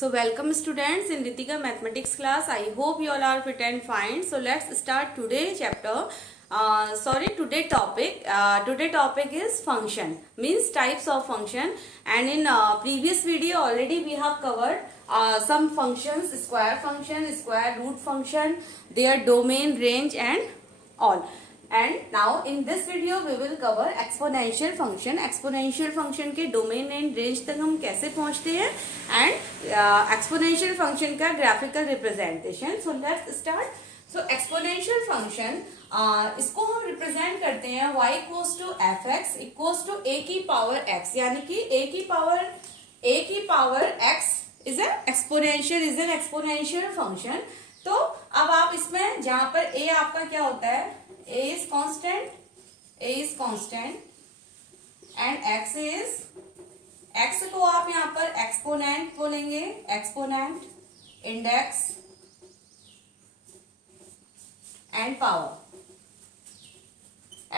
So welcome students in Ritika mathematics class. I hope you all are fit and fine. So let's start today chapter. Today topic. Today topic is function, means types of function. And in previous video already we have covered some functions: square function, square root function, their domain, range, and all. And now in this video we will cover exponential function. exponential function के domain and range तक हम कैसे पहुंचते हैं and exponential function का graphical representation. So let's start. So exponential function इसको हम represent करते हैं y equals to fx equals to a की power x, यानी कि a की power x is an exponential function. तो अब आप इसमें जहां पर a आपका क्या होता है, a is constant and x को आप यहाँ पर एक्सपोनेंट बोलेंगे, exponent, index and power,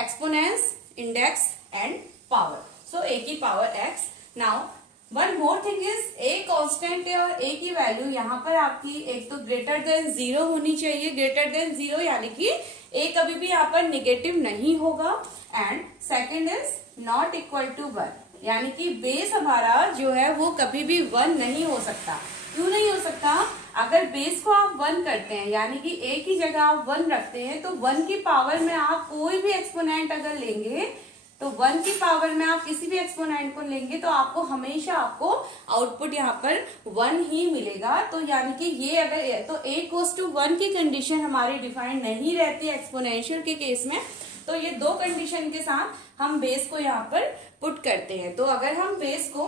exponents, index and power. So a की power x. Now one more thing is a constant है और a की वैल्यू यहाँ पर आपकी एक तो ग्रेटर देन 0 होनी चाहिए. ग्रेटर देन 0 यानी कि a कभी भी यहाँ पर निगेटिव नहीं होगा. And second is not equal to 1, यानी कि बेस हमारा जो है वो कभी भी 1 नहीं हो सकता. क्यों नहीं हो सकता? अगर बेस को आप 1 करते हैं यानी कि a की जगह आप 1 रखते हैं तो 1 की पावर में आप कोई भी एक्सपोनेंट अगर लेंगे तो 1 की पावर में आप किसी भी एक्सपोनेंट को लेंगे तो आपको हमेशा आउटपुट यहाँ पर 1 ही मिलेगा. तो यानी कि ये अगर तो a इक्वल्स टू 1 की कंडीशन हमारी डिफाइंड नहीं रहती एक्सपोनेंशियल के केस में. तो ये दो कंडीशन के साथ हम बेस को यहाँ पर पुट करते हैं. तो अगर हम बेस को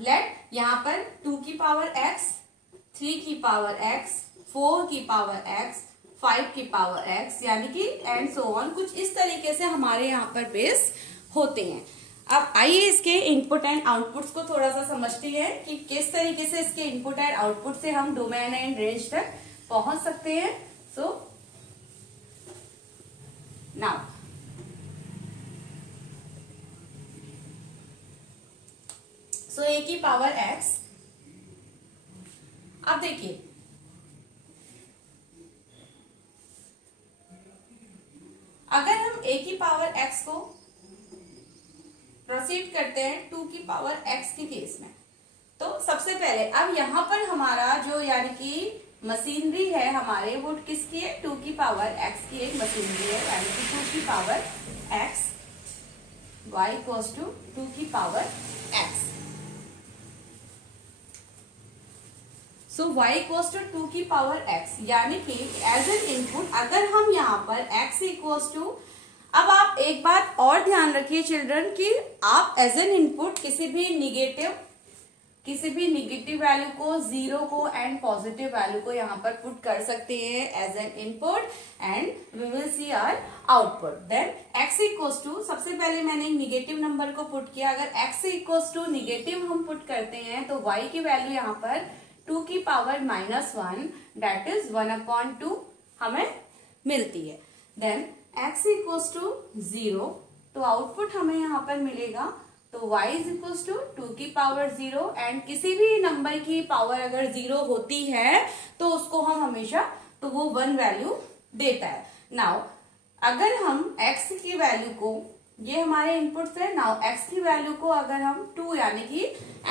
लेट यहाँ पर 2 की पावर x, 3 की पावर x, 4 की पावर x, 5 की पावर x, यानी कि एंड सो ऑन, कुछ इस तरीके से हमारे यहाँ पर बेस होते हैं. अब आइए इसके इनपुट एंड आउटपुट्स को थोड़ा सा समझते हैं कि किस तरीके से इसके इनपुट एंड आउटपुट से हम डोमेन एंड रेंज तक पहुंच सकते हैं. सो नाउ a की पावर x. अब देखिए अगर हम a की पावर x को प्रोसीड करते हैं 2 की पावर x के केस में, तो सबसे पहले अब यहाँ पर हमारा जो यानी कि मशीनरी है हमारे, वो किसकी है? 2 की पावर x की एक मशीनरी है, यानी कि 2 की power x y equals to 2 की power x. So y equals to 2 की पावर x, यानी कि एज एन इनपुट अगर हम यहाँ पर x इक्वल्स टू, अब आप एक बात और ध्यान रखिए चिल्ड्रन कि आप एज एन इनपुट किसी भी निगेटिव वैल्यू को, 0 को एंड पॉजिटिव वैल्यू को यहाँ पर पुट कर सकते हैं as an input and we will see our output. Then x equals to, सबसे पहले मैंने एक निगेटिव नंबर को पुट किया. अगर x इक्वल्स टू निगेटिव हम पुट करते हैं तो y की वैल्यू यहाँ पर 2 की पावर -1 दैट इज 1/2 हमें मिलती है. देन x इक्वल्स टू 0, तो आउटपुट हमें यहाँ पर मिलेगा. तो y इज इक्वल्स टू 2 की पावर 0 एंड किसी भी नंबर की पावर अगर 0 होती है तो उसको हम हमेशा तो वो 1 वैल्यू देता है. नाउ अगर हम x की वैल्यू को, ये हमारे इनपुट्स है. नाउ x की वैल्यू को अगर हम 2 यानी कि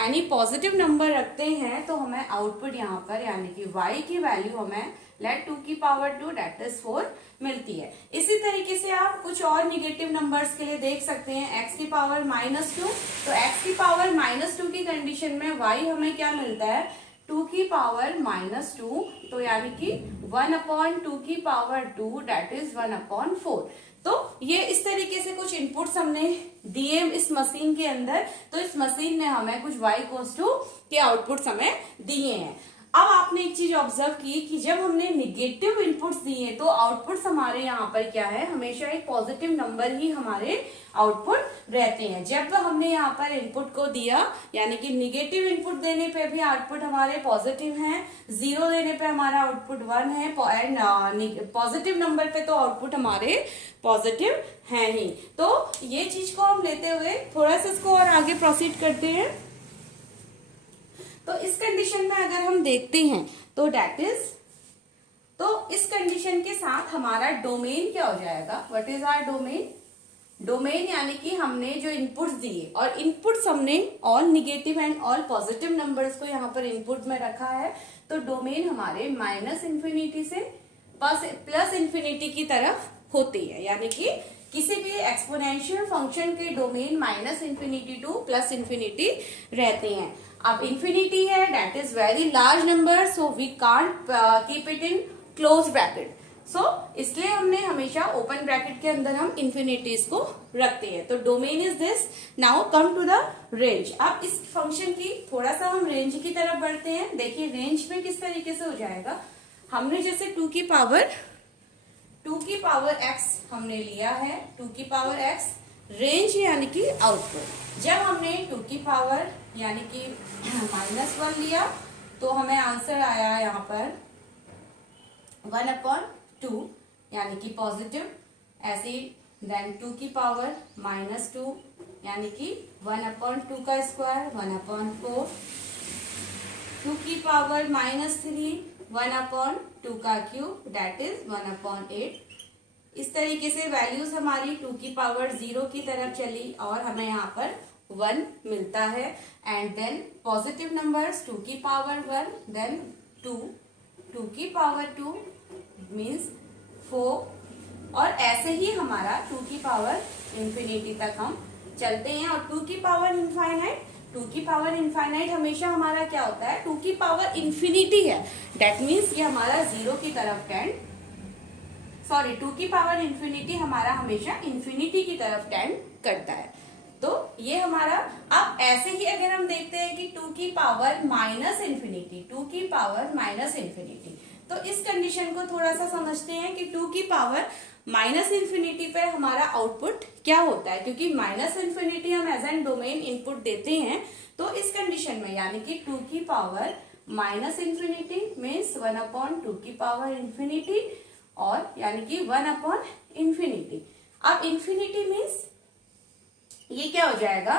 एनी पॉजिटिव नंबर रखते हैं तो हमें आउटपुट यहाँ पर यानी कि y की वैल्यू हमें लेट 2 की पावर 2 दैट इज 4 मिलती है. इसी तरीके से आप कुछ और निगेटिव नंबर्स के लिए देख सकते हैं. x की पावर -2, तो x की पावर -2 की कंडीशन में y हमें क्या मिलता है? 2 की पावर -2, तो यानी कि 1/2 की पावर 2 दैट इज 1/4. तो ये इस तरीके से कुछ इनपुट्स हमने दिए इस मशीन के अंदर. तो इस मशीन ने हमें कुछ y इक्वल्स टू के आउटपुट्स हमें दिए हैं. अब आपने एक चीज ऑब्जर्व की कि जब हमने निगेटिव इनपुट्स दिए तो आउटपुट्स हमारे यहाँ पर क्या है? हमेशा एक पॉजिटिव नंबर ही हमारे आउटपुट रहते हैं. जब हमने यहाँ पर इनपुट को दिया यानी कि निगेटिव इनपुट देने पे भी आउटपुट हमारे पॉजिटिव हैं, 0 देने पे हमारा आउटपुट 1 है एंड पॉजिटिव नंबर पे तो आउटपुट हमारे पॉजिटिव हैं ही. तो ये चीज को हम लेते हुए थोड़ा सा इसको और आगे प्रोसीड करते हैं. तो इस कंडीशन में अगर हम देखते हैं तो डेट इज, तो इस कंडीशन के साथ हमारा डोमेन क्या हो जाएगा, what is our domain, domain यानी कि हमने जो इनपुट्स दिए और इनपुट्स हमने all negative and all positive numbers को यहाँ पर इनपुट में रखा है, तो डोमेन हमारे माइनस इंफिनिटी से प्लस इंफिनिटी की तरफ होती है, यानी कि किसी भी एक्सपोनेंशियल फंक्शन के domain minus infinity to plus infinity रहते हैं। अब इंफिनिटी है, that is very large number, so we can't keep it in close bracket, so इसलिए हमने हमेशा ओपन ब्रैकेट के अंदर हम इंफिनिटीज को रखते हैं। तो domain is this. Now come to the range. अब इस फंक्शन की थोड़ा सा हम रेंज की तरफ बढ़ते हैं। देखिए रेंज में किस तरीके से हो जाएगा, हमने जैसे 2 की पावर x हमने लिया है, 2 की पावर x रेंज यानी कि आउटपुट। जब हमने 2 की पावर यानी कि -1 लिया तो हमें आंसर आया यहाँ पर 1/2 यानी कि पॉजिटिव। ऐसे देन 2 की पावर -2 यानी कि 1/2 का स्क्वायर 1/4। 2 की पावर -3 1/2 का क्यूब डेट इज 1/8। इस तरीके से वैल्यूज हमारी 2 की पावर 0 की तरफ चली और हमें यहाँ पर 1 मिलता है। एंड देन पॉजिटिव नंबर्स 2 की पावर 1 देन 2 की पावर 2 मीन्स 4 और ऐसे ही हमारा 2 की पावर इंफिनिटी तक हम चलते हैं। और 2 की पावर इनफाइनाइट, 2 की पावर इनफाइनाइट हमेशा हमारा क्या होता है, 2 की पावर इंफिनिटी है, डेट मीन्स ये हमारा 0 की तरफ टेंड, 2 की पावर इंफिनिटी हमारा हमेशा इंफिनिटी की तरफ टेंड करता है। तो ये हमारा, अब ऐसे ही अगर हम देखते हैं कि 2 की पावर माइनस इंफिनिटी, 2 की पावर माइनस इंफिनिटी, तो इस कंडीशन को थोड़ा सा समझते हैं कि 2 की पावर माइनस इंफिनिटी पे हमारा आउटपुट क्या होता है, क्योंकि माइनस इंफिनिटी हम एज एन डोमेन इनपुट देते हैं। तो इस कंडीशन में यानी कि 2 की पावर माइनस इंफिनिटी मीन्स 1/2 की पावर इंफिनिटी और यानी कि 1/इंफिनिटी। अब इंफिनिटी मीन्स ये क्या हो जाएगा,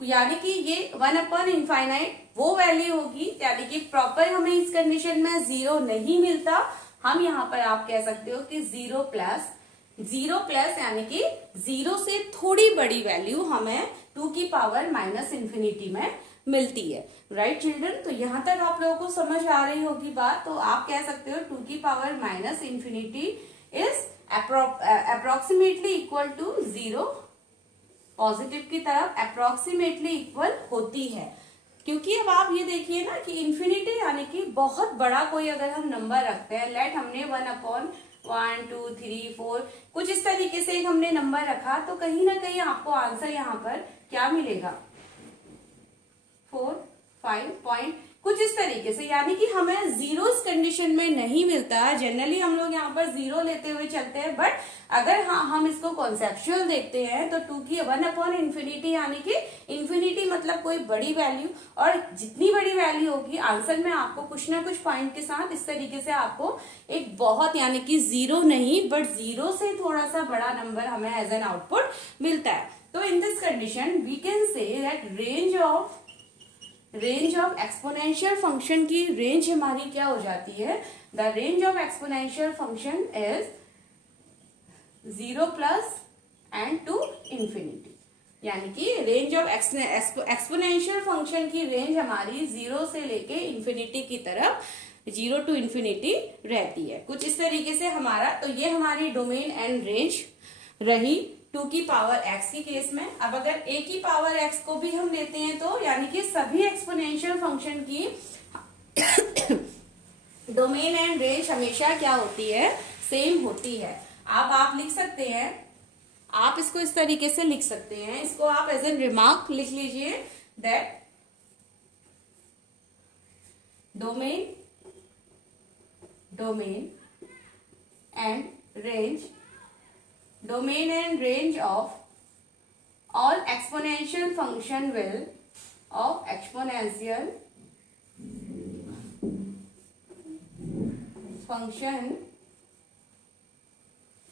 यानी कि ये 1/इनफाइनाइट वो वैल्यू होगी, यानी कि प्रॉपर हमें इस कंडीशन में 0 नहीं मिलता। हम यहाँ पर आप कह सकते हो कि 0 प्लस यानी कि 0 से थोड़ी बड़ी वैल्यू हमें 2 की पावर माइनस इंफिनिटी में मिलती है। राइट चिल्ड्रन, तो यहाँ तक आप लोगों को समझ आ रही होगी बात। तो आप कह सकते हो 2 की power minus infinity is approximately equal to 0, positive की तरफ अप्रोक्सीमेटली इक्वल होती है। क्योंकि अब आप ये देखिए ना कि इंफिनिटी यानी कि बहुत बड़ा कोई अगर हम नंबर रखते हैं, लेट हमने 1/1 2 3 4 कुछ इस तरीके से एक हमने नंबर रखा, तो कहीं ना कहीं आपको आंसर यहाँ पर क्या मिलेगा, 4 5 पॉइंट कुछ इस तरीके से, यानी कि हमें 0 इस कंडीशन में नहीं मिलता। जनरली हम लोग यहाँ पर 0 लेते हुए चलते हैं, बट अगर हम इसको कॉन्सेप्चुअल देखते हैं तो 2 की 1/इंफिनिटी यानी कि इंफिनिटी मतलब कोई बड़ी वैल्यू, और जितनी बड़ी वैल्यू होगी आंसर में आपको कुछ ना कुछ पॉइंट के साथ इस तरीके से आपको एक बहुत, यानी कि 0 नहीं बट 0 से थोड़ा सा बड़ा नंबर हमें एज एन आउटपुट मिलता है। तो in this condition we can say that range of exponential function की रेंज हमारी क्या हो जाती है, the range of exponential function is 0 plus and to infinity, यानी कि रेंज ऑफ एक्सपोनेंशियल फंक्शन की रेंज हमारी 0 से लेके इंफिनिटी की तरफ 0 to इंफिनिटी रहती है। कुछ इस तरीके से हमारा, तो ये हमारी डोमेन एंड रेंज रही 2 की पावर x की केस में। अब अगर a की पावर x को भी हम लेते हैं तो यानी कि सभी एक्सपोनेंशियल फंक्शन की डोमेन एंड रेंज हमेशा क्या होती है, सेम होती है। अब आप लिख सकते हैं, आप इसको इस तरीके से लिख सकते हैं, इसको आप एज एन रिमार्क लिख लीजिए that domain and range of all exponential function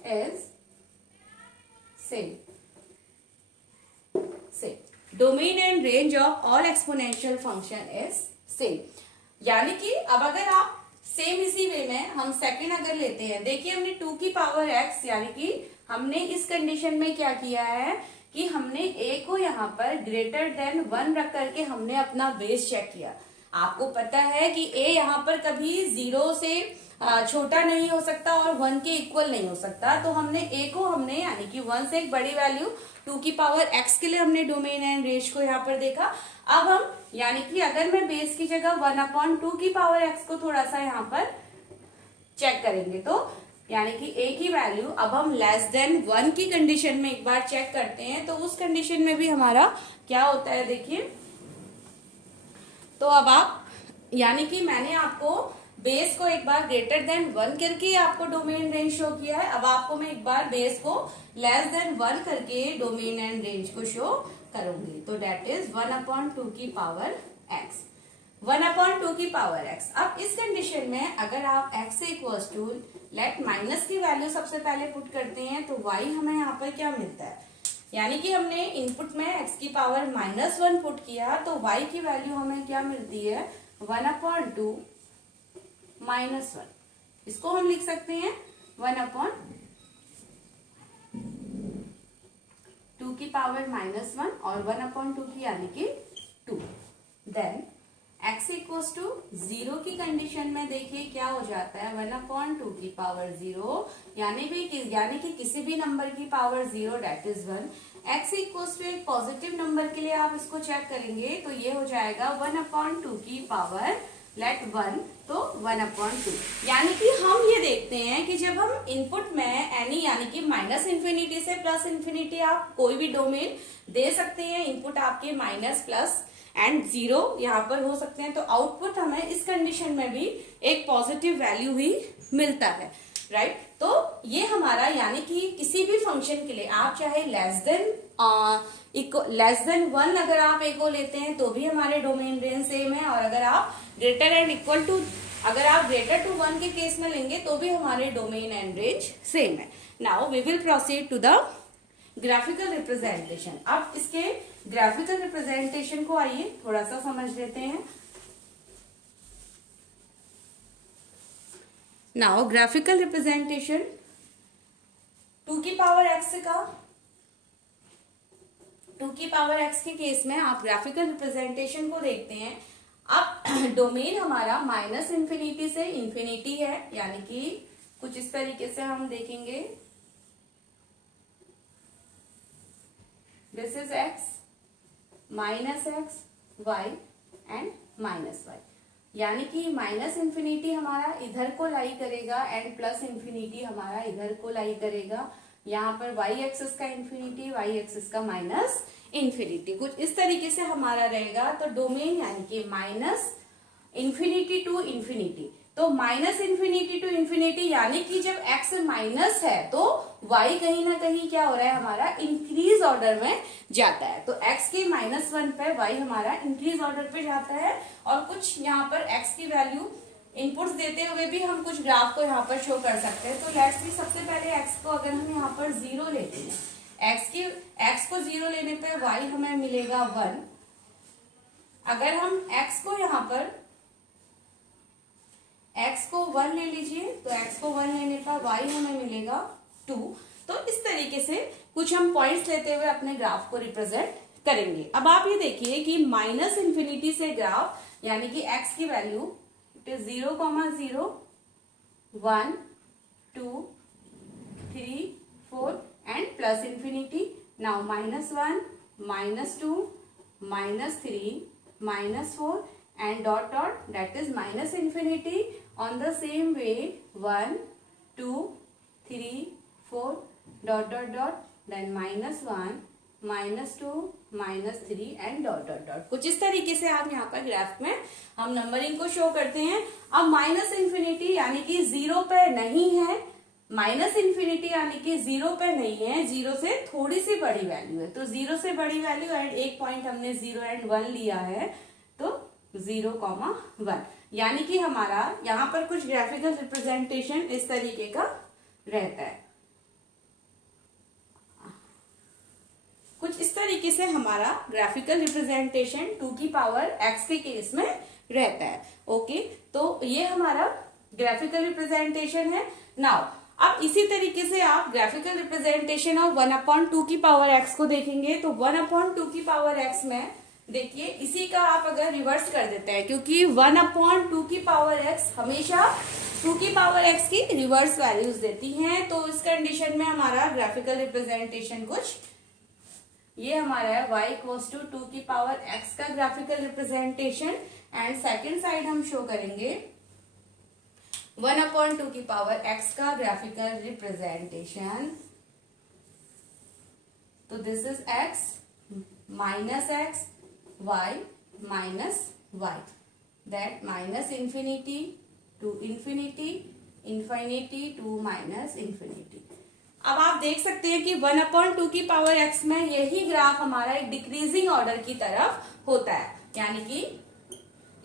is same. Domain and range of all exponential function is same. यानी कि अब अगर आप सेम इसी वे में हम सेकंड अगर लेते हैं, देखिए हमने 2 की पावर x, यानी कि हमने इस कंडीशन में क्या किया है कि हमने a को यहाँ पर ग्रेटर देन 1 रख करके हमने अपना बेस चेक किया। आपको पता है कि a यहाँ पर कभी 0 से छोटा नहीं हो सकता और 1 के इक्वल नहीं हो सकता, तो हमने a को हमने यानी कि 1 से एक बड़ी वैल्यू 2 की पावर x के लिए हमने डोमेन एंड रेंज को यहाँ पर देखा। अब हम यानी कि अगर मैं बेस की जगह 1/2 की पावर x को थोड़ा सा यहाँ पर चेक करेंगे, तो यानी कि a की वैल्यू अब हम लेस देन 1 की कंडीशन में एक बार चेक करते हैं, तो उस कंडीशन में भी हमारा क्या होता है देखिए। तो अब आप यानी कि मैंने आपको बेस को एक बार ग्रेटर देन 1 करके आपको डोमेन रेंज शो किया है, अब आपको मैं एक बार बेस को लेस देन 1 करके डोमेन एंड रेंज को शो करूंगी। तो डेट इज 1/2 की पावर x, 1/2 की पावर x। अब इस कंडीशन में अगर आप x equals to let minus की वैल्यू सबसे पहले पुट करते हैं, तो y हमें यहाँ पर क्या मिलता है, यानी कि हमने इनपुट में x की पावर -1 पुट किया, तो y की वैल्यू हमें क्या मिलती है 1/2 -1। इसको हम लिख सकते हैं 1/2 की पावर -1 और 1/2 की यानी कि 2। देन x इक्वल्स टू 0 की कंडीशन में देखिए क्या हो जाता है 1/2 की पावर 0, यानी कि किसी भी नंबर की power 0 that is 1। x equals to एक पॉजिटिव नंबर के लिए आप इसको चेक करेंगे, तो ये हो जाएगा 1/2 की पावर लेट 1, तो 1/2। यानी कि हम ये देखते हैं कि जब हम इनपुट में एनी यानी कि -∞ से +∞ आप कोई भी डोमेन दे सकते हैं, इनपुट आपके माइनस प्लस एंड 0 यहाँ पर हो सकते हैं, तो आउटपुट हमें इस कंडीशन में भी एक पॉजिटिव वैल्यू ही मिलता है, राइट। तो ये हमारा यानी कि किसी भी फंक्शन के लिए आप चाहे लेस देन 1 अगर आप a को लेते हैं तो भी हमारे डोमेन रेंज सेम है, और अगर आप ग्रेटर एंड इक्वल टू अगर आप ग्रेटर टू 1 के केस में लेंगे तो भी हमारे डोमेन एंड रेंज सेम है। Now we will proceed to the graphical representation. अब इसके ग्राफिकल रिप्रेजेंटेशन को आइए थोड़ा सा समझ लेते हैं। नाउ ग्राफिकल रिप्रेजेंटेशन 2 की पावर x का 2 की पावर x के केस में आप ग्राफिकल रिप्रेजेंटेशन को देखते हैं। अब डोमेन हमारा -∞ से इंफिनिटी है, यानी कि कुछ इस तरीके से हम देखेंगे, this is x -x y and -y, यानी कि -∞ हमारा इधर को लाई करेगा एंड +∞ हमारा इधर को लाई करेगा। यहाँ पर y एक्सिस का इंफिनिटी, y एक्सिस का -∞, कुछ इस तरीके से हमारा रहेगा। तो डोमेन यानी कि -∞ टू इंफिनिटी, तो -∞ टू इंफिनिटी यानी कि जब x माइनस है तो y कहीं ना कहीं क्या हो रहा है हमारा इंक्रीज ऑर्डर में जाता है। तो x के -1 पे y हमारा इंक्रीज ऑर्डर पे जाता है, और कुछ यहाँ पर x की वैल्यू इनपुट्स देते हुए भी हम कुछ ग्राफ को यहाँ पर शो कर सकते हैं। तो लेट्स सी सबसे पहले x को अगर हम यहाँ पर 0 लेते हैं, x को 0 लेने पे y हमें मिलेगा 1। अगर हम x को यहाँ पर x को 1 ले लीजिए, तो x को 1 लेने पर y हमें मिलेगा 2। तो इस तरीके से कुछ हम पॉइंट्स लेते हुए अपने ग्राफ को रिप्रेजेंट करेंगे। अब आप ये देखिए कि -∞ से ग्राफ यानी कि x की value it is 0, 0, 1, 2, 3, 4 and +∞। Now -1, -2, -3, -4 and dot that is -∞। on the same way 1, 2, 3, 4 dot then -1, -2, -3 and dot. कुछ इस तरीके से आप यहाँ पर ग्राफ में हम नंबरिंग को शो करते हैं। अब -∞ यानी कि 0 पे नहीं है, -∞ यानी कि 0 पे नहीं है, 0 से थोड़ी सी बड़ी वैल्यू है, तो 0 से बड़ी वैल्यू एंड एक पॉइंट हमने 0 एंड 1 लिया है, तो 0, 1, यानी कि हमारा यहाँ पर कुछ ग्राफिकल रिप्रेजेंटेशन इस तरीके का रहता है। कुछ इस तरीके से हमारा ग्राफिकल रिप्रेजेंटेशन 2 की पावर x के केस में रहता है। ओके, तो ये हमारा ग्राफिकल रिप्रेजेंटेशन है। नाउ अब इसी तरीके से आप ग्राफिकल रिप्रेजेंटेशन ऑफ 1/2 की पावर x को देखेंगे तो 1/2 की पावर x में देखिए इसी का आप अगर रिवर्स कर देते हैं, क्योंकि 1/2 की पावर x हमेशा 2 की पावर x की रिवर्स वैल्यूज देती हैं, तो इस कंडीशन में हमारा ग्राफिकल रिप्रेजेंटेशन कुछ ये हमारा है y इक्वल्स टू 2 की पावर x का graphical representation, and second side हम शो करेंगे 1/2 की पावर x का ग्राफिकल रिप्रेजेंटेशन। तो this is x minus x, y minus y, that minus infinity to infinity, infinity to minus infinity. अब आप देख सकते हैं कि 1/2 की पावर x में यही ग्राफ हमारा एक डिक्रीजिंग ऑर्डर की तरफ होता है, यानी कि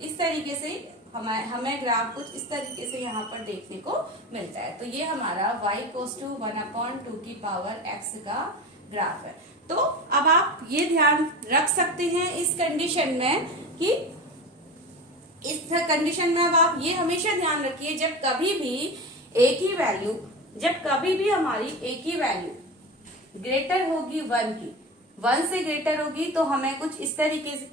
इस तरीके से हमें ग्राफ कुछ इस तरीके से यहाँ पर देखने को मिलता है। तो ये हमारा y इक्वल्स टू 1/2 की पावर x का ग्राफ है। तो अब आप ये ध्यान रख सकते हैं इस कंडीशन में कि इस कंडीशन में अब आप ये हमेशा ध्यान रखिए जब कभी भी हमारी एक ही वैल्यू ग्रेटर होगी 1 की, 1 से ग्रेटर होगी तो हमें कुछ इस तरीके से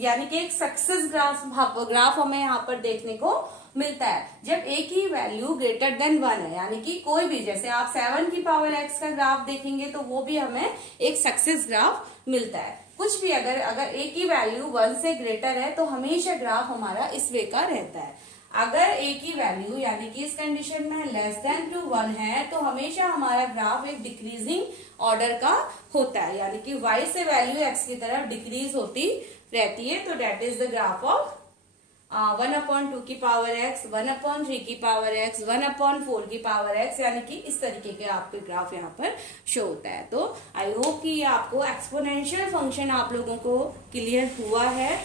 यानी कि एक सक्सेस ग्राफ हमें यहाँ पर देखने को मिलता है। जब एक ही वैल्यू ग्रेटर देन 1 है, यानी कि कोई भी, जैसे आप 7 की पावर x का ग्राफ देखेंगे तो वो भी हमें एक सक्सेस ग्राफ मिलता है। कुछ भी अगर एक ही वैल्यू 1 से ग्रेटर है तो हमेशा ग्राफ हमारा इस वे का रहता है। अगर एक ही वैल्यू यानी कि इस कंडीशन में लेस देन टू 1 है तो हमेशा हमारा ग्राफ एक डिक्रीजिंग ऑर्डर का होता है, यानी कि y से वैल्यू x की तरफ डिक्रीज होती रहती है। तो that is the graph of 1/2 की पावर x, 1/3 की पावर x, 1/4 की पावर x, यानी कि इस तरीके के आपके ग्राफ यहाँ पर शो होता है। तो आई होप कि आपको एक्सपोनेंशियल फंक्शन आप लोगों को क्लियर हुआ है।